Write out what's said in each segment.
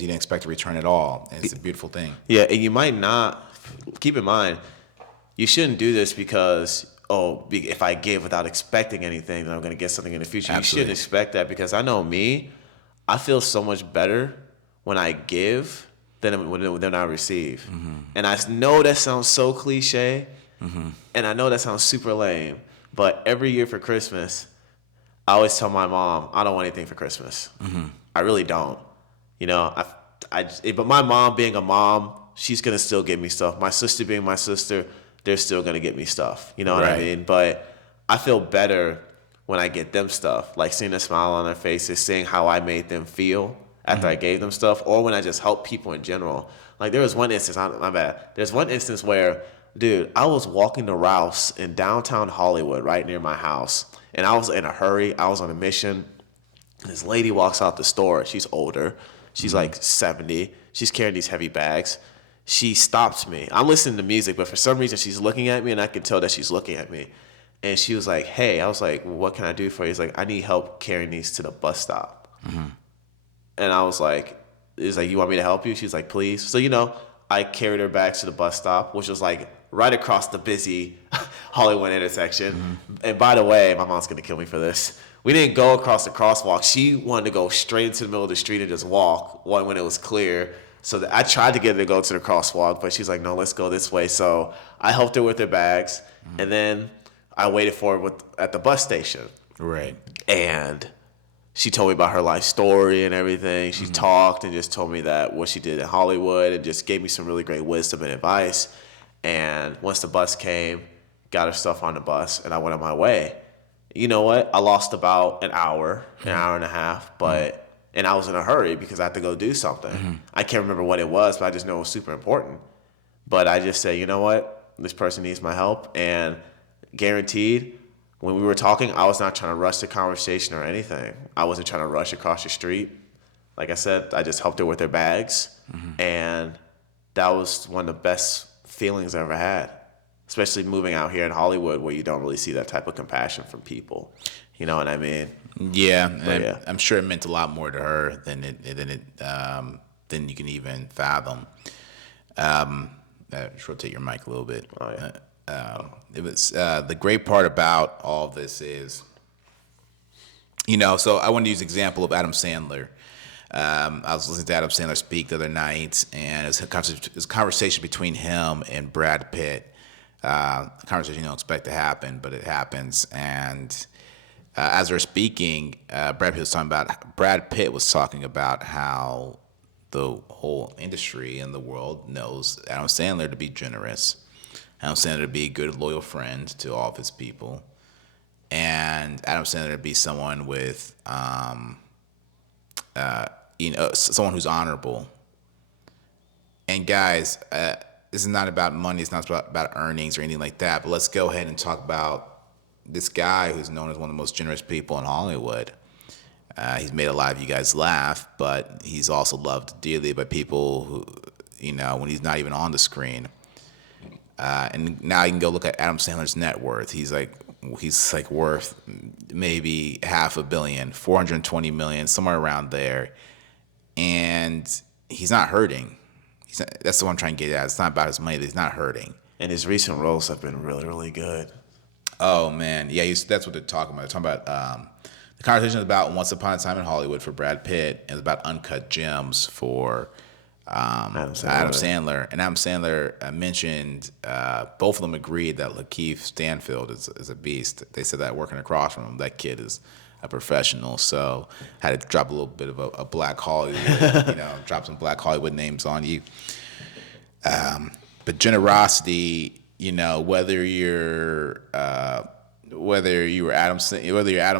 you didn't expect a return at all. And it's a beautiful thing. Yeah, and you might not keep in mind you shouldn't do this because if I give without expecting anything, then I'm going to get something in the future. Absolutely. You shouldn't expect that because I know me, I feel so much better when I give than when I receive. And I know that sounds so cliche, and I know that sounds super lame, but every year for Christmas, I always tell my mom, I don't want anything for Christmas. I really don't. You know, but my mom being a mom, she's going to still get me stuff. My sister being my sister, they're still going to get me stuff. You know what I mean? But I feel better when I get them stuff, like seeing a smile on their faces, seeing how I made them feel after I gave them stuff, or when I just help people in general. Like there was one instance, my bad. There's one instance where, dude, I was walking to Rouse in downtown Hollywood, right near my house, and I was in a hurry. I was on a mission. This lady walks out the store. She's older. She's like 70. She's carrying these heavy bags. She stops me. I'm listening to music, but for some reason she's looking at me, and I can tell that she's looking at me. And she was like, hey. I was like, well, what can I do for you? He's like, I need help carrying these to the bus stop. And I was like, he's like, you want me to help you? She's like, please. So, I carried her back to the bus stop, which was like right across the busy Hollywood intersection. And by the way, my mom's going to kill me for this. We didn't go across the crosswalk. She wanted to go straight into the middle of the street and just walk when it was clear. So I tried to get her to go to the crosswalk, but she's like, no, let's go this way. So I helped her with her bags, and then I waited for her at the bus station. Right. And she told me about her life story and everything. She talked and just told me that what she did in Hollywood and just gave me some really great wisdom and advice. And once the bus came, got her stuff on the bus, and I went on my way. You know what? I lost about an hour and a half, and I was in a hurry because I had to go do something. I can't remember what it was, but I just know it was super important. But I just said, you know what? This person needs my help, and guaranteed, when we were talking, I was not trying to rush the conversation or anything. I wasn't trying to rush across the street. Like I said, I just helped her with her bags, and that was one of the best feelings I ever had. Especially moving out here in Hollywood where you don't really see that type of compassion from people. You know what I mean? Yeah, yeah. I'm sure it meant a lot more to her than than you can even fathom. Just rotate your mic a little bit. Oh, yeah. It was the great part about all of this is, so I wanted to use the example of Adam Sandler. I was listening to Adam Sandler speak the other night, and it was a conversation between him and Brad Pitt. A conversation you don't expect to happen, but it happens. And as they're speaking, Brad Pitt was talking about how the whole industry in the world knows Adam Sandler to be generous, Adam Sandler to be a good, loyal friend to all of his people, and Adam Sandler to be someone with, someone who's honorable. And guys, this is not about money. It's not about earnings or anything like that. But let's go ahead and talk about this guy who's known as one of the most generous people in Hollywood. He's made a lot of you guys laugh, but he's also loved dearly by people who, when he's not even on the screen. And now you can go look at Adam Sandler's net worth. He's like worth maybe $500 million, 420 million, somewhere around there. And he's not hurting. That's the one I'm trying to get at. It's not about his money. He's not hurting. And his recent roles have been really, really good. Oh, man. Yeah, that's what they're talking about. They're talking about the conversation is about Once Upon a Time in Hollywood for Brad Pitt, and it's about Uncut Gems for Adam Sandler. And Adam Sandler mentioned, both of them agreed that Lakeith Stanfield is a beast. They said that working across from him, that kid is a professional. So had to drop a little bit of a Black Hollywood, drop some Black Hollywood names on you. But generosity, whether you're Adam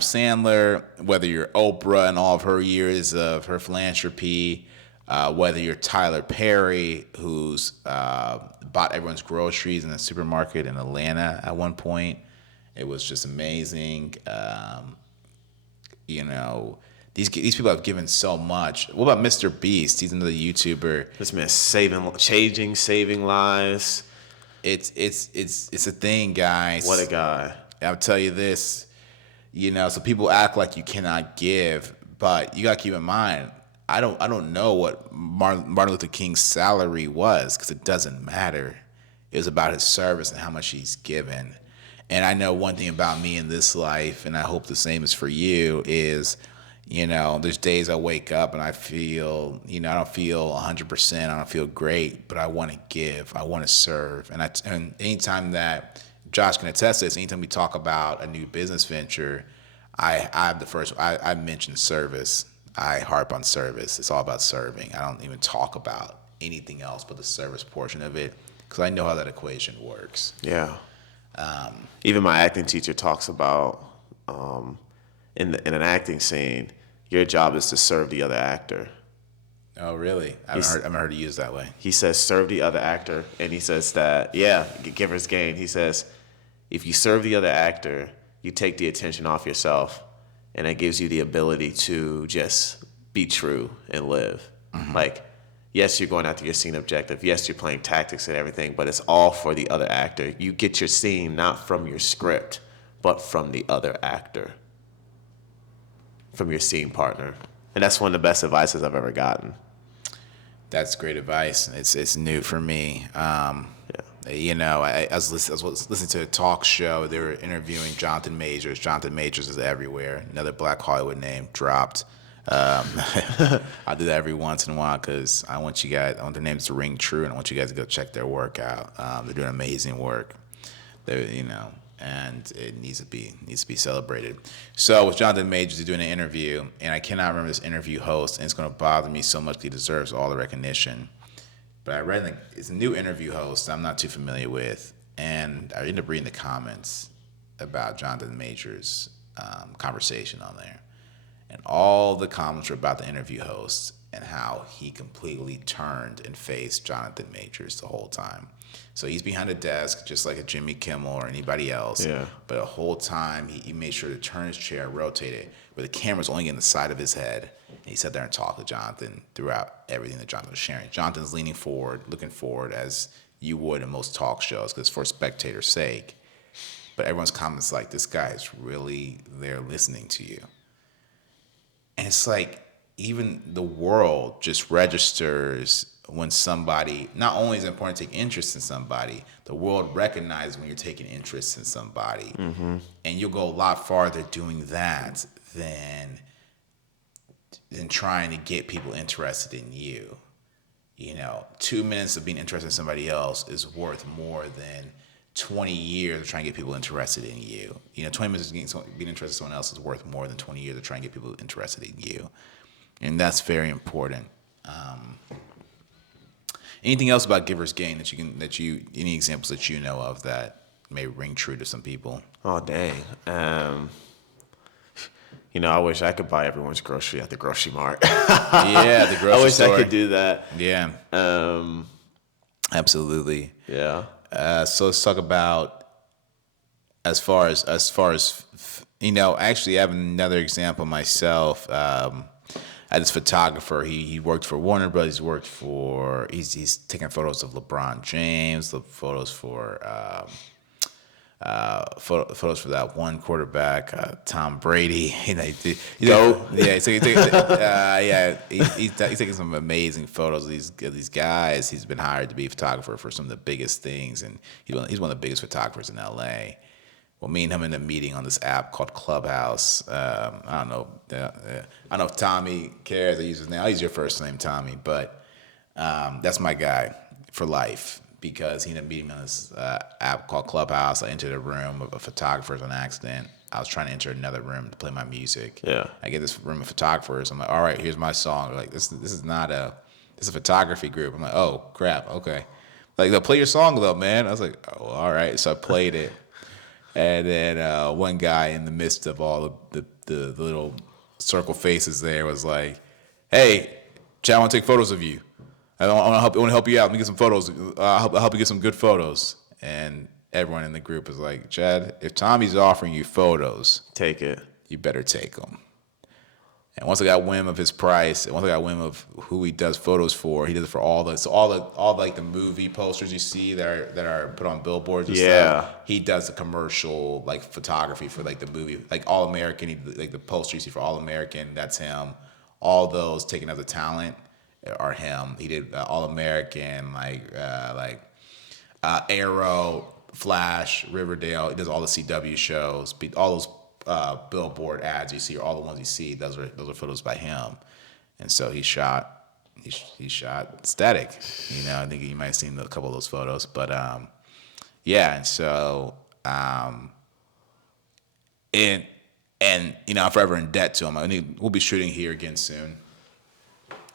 Sandler, whether you're Oprah and all of her years of her philanthropy, whether you're Tyler Perry, who's bought everyone's groceries in a supermarket in Atlanta at one point. It was just amazing. These people have given so much. What about Mr. Beast? He's another YouTuber. This man's saving lives. It's a thing, guys. What a guy. I'll tell you this, so people act like you cannot give, but you got to keep in mind, I don't know what Martin Luther King's salary was because it doesn't matter. It was about his service and how much he's given. And I know one thing about me in this life, and I hope the same is for you, is, there's days I wake up and I feel, I don't feel 100%, I don't feel great, but I want to give, I want to serve. And anytime that Josh can attest to this, anytime we talk about a new business venture, I mention service. I harp on service. It's all about serving. I don't even talk about anything else but the service portion of it because I know how that equation works. Yeah. Even my acting teacher talks about in an acting scene, your job is to serve the other actor. Oh, really? I haven't heard it used that way. He says serve the other actor, and he says that giver's gain. He says if you serve the other actor, you take the attention off yourself, and it gives you the ability to just be true and live. Mm-hmm. Like, yes, you're going after your scene objective. Yes, you're playing tactics and everything, but it's all for the other actor. You get your scene not from your script, but from the other actor, from your scene partner. And that's one of the best advices I've ever gotten. That's great advice. It's new for me. I was listening to a talk show. They were interviewing Jonathan Majors. Jonathan Majors is everywhere. Another Black Hollywood name dropped. I do that every once in a while because I want their names to ring true, and I want you guys to go check their work out. They're doing amazing work. And it needs to be celebrated. So with Jonathan Majors, he's doing an interview, and I cannot remember this interview host, and it's going to bother me so much. He deserves all the recognition. But I read it's a new interview host I'm not too familiar with, and I ended up reading the comments about Jonathan Majors' conversation on there, and all the comments were about the interview host and how he completely turned and faced Jonathan Majors the whole time. So he's behind a desk, just like a Jimmy Kimmel or anybody else. Yeah. But the whole time, he made sure to turn his chair, rotate it, where the camera's only in the side of his head. And he sat there and talked to Jonathan throughout everything that Jonathan was sharing. Jonathan's leaning forward, looking forward, as you would in most talk shows, because for spectators' sake. But everyone's comments like, this guy is really there listening to you. And it's like, even the world just registers when somebody, not only is it important to take interest in somebody, the world recognizes when you're taking interest in somebody. Mm-hmm. And you'll go a lot farther doing that than trying to get people interested in you. 2 minutes of being interested in somebody else is worth more than 20 years of trying to get people interested in you. 20 minutes of being interested in someone else is worth more than 20 years of trying to get people interested in you. And that's very important. Anything else about giver's gain any examples that you know of that may ring true to some people? Oh, dang. I wish I could buy everyone's grocery at the grocery mart. Yeah, the grocery I wish store. I could do that. Yeah. Absolutely. Yeah. So let's talk about as far as actually I have another example myself. I had this photographer. He worked for Warner Brothers. He's taking photos of LeBron James, the photos for photos for that one quarterback, Tom Brady. He's taking some amazing photos of these guys. He's been hired to be a photographer for some of the biggest things, and he's one of the biggest photographers in LA. Well, me and him in a meeting on this app called Clubhouse. I don't know if Tommy cares. I use his name. I'll use your first name, Tommy. But that's my guy for life because he ended up meeting me on this app called Clubhouse. I entered a room of photographers on accident. I was trying to enter another room to play my music. Yeah. I get this room of photographers. I'm like, all right, here's my song. They're like, this is a photography group. I'm like, oh crap, okay. Like, they'll play your song though, man. I was like, oh, all right. So I played it. And then one guy in the midst of all the little circle faces there was like, "Hey, Chad, I want to take photos of you. I want to help you out. Let me get some photos. I'll help you get some good photos." And everyone in the group was like, "Chad, if Tommy's offering you photos, Take it. you better take them." And once I got wind of his price, and once I got wind of who he does photos for, he does it for all the movie posters you see that are put on billboards and stuff. He does the commercial photography for the movie, All American. Like the poster you see for All American, that's him. all those taken as a talent are him. He did All American, Arrow, Flash, Riverdale. He does all the CW shows, all those billboard ads you see, or all the ones you see. Those are photos by him, and so he shot Static. I think you might have seen a couple of those photos, but yeah, and so and I'm forever in debt to him. We'll be shooting here again soon.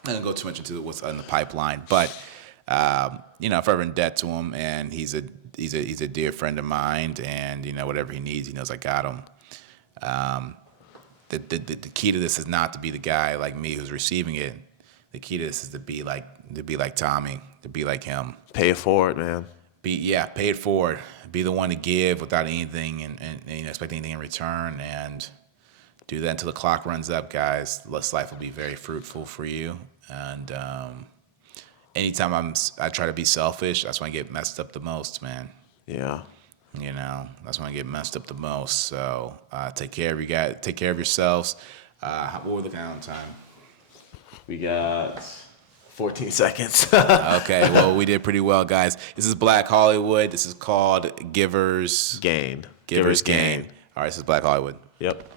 I don't go too much into what's in the pipeline, but I'm forever in debt to him, and he's a dear friend of mine, and whatever he needs, he knows I got him. The key to this is not to be the guy like me who's receiving it. The key to this is to be like Tommy, to be like him. Pay it forward, man. Pay it forward. Be the one to give without anything and expect anything in return, and do that until the clock runs up, guys. This life will be very fruitful for you. And anytime I try to be selfish, that's when I get messed up the most, man. Yeah. That's when I get messed up the most. So take care of you guys. Take care of yourselves. What are we looking at on time? We got 14 seconds. Okay, well, we did pretty well, guys. This is Black Hollywood. This is called Givers Gain. Givers Gain. All right, this is Black Hollywood. Yep.